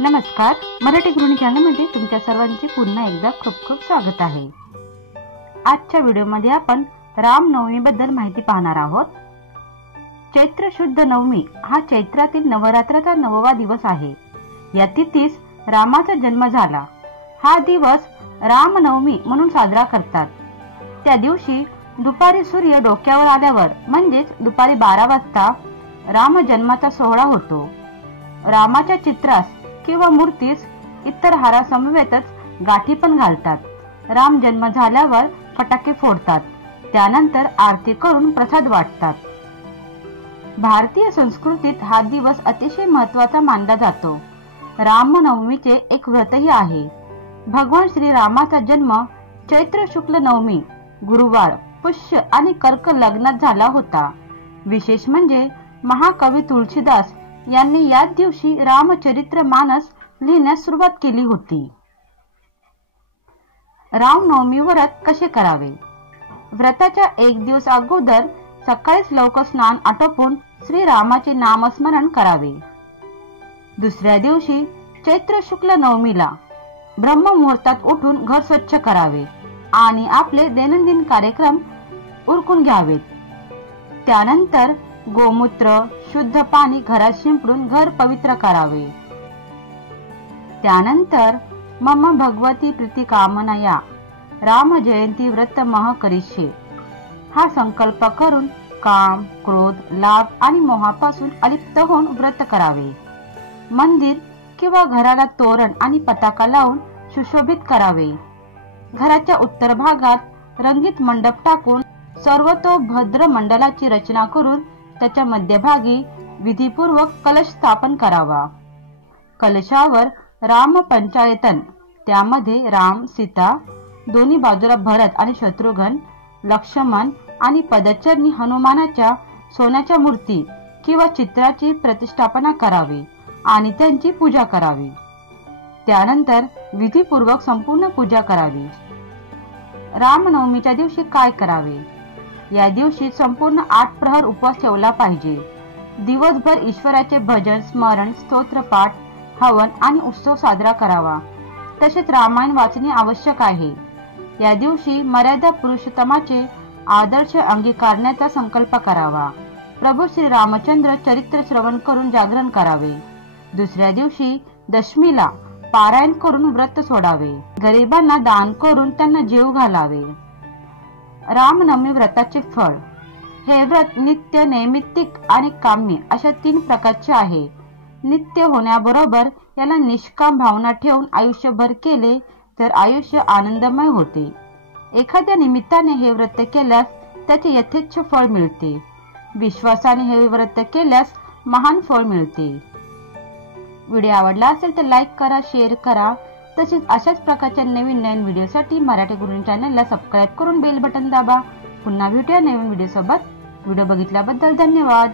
नमस्कार. मराठी गृहिणी चॅनलमध्ये तुमच्या सर्वांचे पुन्हा एकदा खूप खूप स्वागत आहे. आजच्या व्हिडिओमध्ये आपण रामनवमी बद्दल माहिती पाहणार आहोत. चैत्र शुद्ध नवमी हा चैत्रातील नवरात्राचा नववा दिवस आहे. या तिथीस रामाचा जन्म झाला. हा दिवस रामनवमी म्हणून साजरा करतात. त्या दिवशी दुपारी सूर्य डोक्यावर आल्यावर म्हणजेच दुपारी बारा वाजता राम जन्माचा सोहळा होतो. रामाच्या चित्रास किंवा मूर्तीस इतर हारासमवेतच गाठी पण घालतात. राम जन्म झाल्यावर फटाके फोडतात. त्यानंतर आरती करून प्रसाद वाटतात. भारतीय संस्कृतीत हा दिवस अतिशय महत्त्वाचा मानला जातो. रामनवमीचे एक व्रतही आहे. भगवान श्रीरामाचा जन्म चैत्र शुक्ल नवमी गुरुवार पुष्य आणि कर्क लग्नात झाला होता. विशेष म्हणजे महाकवी तुळशीदास यांनी याच दिवशी रामचरित्र मानस लिहिण्यास सुरुवात केली होती. रामनवमी व्रत कसे करावे? व्रताच्या एक दिवस अगोदर सकाळीच लवकर स्नान आटोपून श्रीरामाचे नामस्मरण करावे. दुसऱ्या दिवशी चैत्र शुक्ल नवमीला ब्रह्ममुहूर्तात उठून घर स्वच्छ करावे आणि आपले दैनंदिन कार्यक्रम उरकून घ्यावेत. त्यानंतर गोमूत्र शुद्ध पाणी घरात शिंपडून घर पवित्र करावे. त्यानंतर मम भगवती प्रीती कामनया राम जयंती व्रत मह करिष्ये. हा संकल्प करून काम क्रोध लाभ आणि मोहापासून अलिप्त होऊन व्रत करावे. मंदिर किंवा घराला तोरण आणि पताका लावून सुशोभित करावे. घराच्या उत्तर भागात रंगीत मंडप टाकून सर्वतोभद्र मंडलाची रचना करून त्याच्या मध्यभागी विधीपूर्वक कलश स्थापन करावा. कलशावर राम पंचायतन त्यामध्ये राम सीता दोन्ही बाजूला भरत आणि शत्रुघ्न लक्ष्मण आणि पदचरणी हनुमानाच्या सोन्याच्या मूर्ती किंवा चित्राची प्रतिष्ठापना करावी आणि त्यांची पूजा करावी. त्यानंतर विधीपूर्वक संपूर्ण पूजा करावी. रामनवमीच्या दिवशी काय करावे? या दिवशी संपूर्ण आठ प्रहर उपवास ठेवला पाहिजे. दिवसभर ईश्वराचे भजन स्मरण स्तोत्रपाठ हवन आणि उत्सव साजरा करावा. तसेच रामायण वाचणे आवश्यक आहे. या दिवशी मर्यादा पुरुषोत्तमाचे आदर्श अंगीकारण्याचा संकल्प करावा. प्रभू श्री रामचंद्र चरित्र श्रवण करून जागरण करावे. दुसऱ्या दिवशी दशमीला पारायण करून व्रत सोडावे. गरिबांना दान करून त्यांना जीव घालावे. रामनवमी व्रताचे फळ. हे व्रत नित्य नैमित्तिक आणि काम्य अशा तीन प्रकारचे आहे. नित्य होण्याबरोबर याला निष्काम भावना ठेवून आयुष्यभर केले तर आयुष्य आनंदमय होते. एखाद्या निमित्ताने हे व्रत केल्यास त्याचे यथेच्छ फळ मिळते. विश्वासाने हे व्रत केल्यास महान फळ मिळते. व्हिडिओ आवडला असेल तर लाईक करा शेअर करा. तसेच अशाच प्रकारच्या नवीन नवीन व्हिडिओसाठी मराठी गुरु चॅनलला सबस्क्राईब करून बेल बटन दाबा. पुन्हा भेटूया नवीन व्हिडिओ सोबत व्हिडिओ बघितल्याबद्दल धन्यवाद.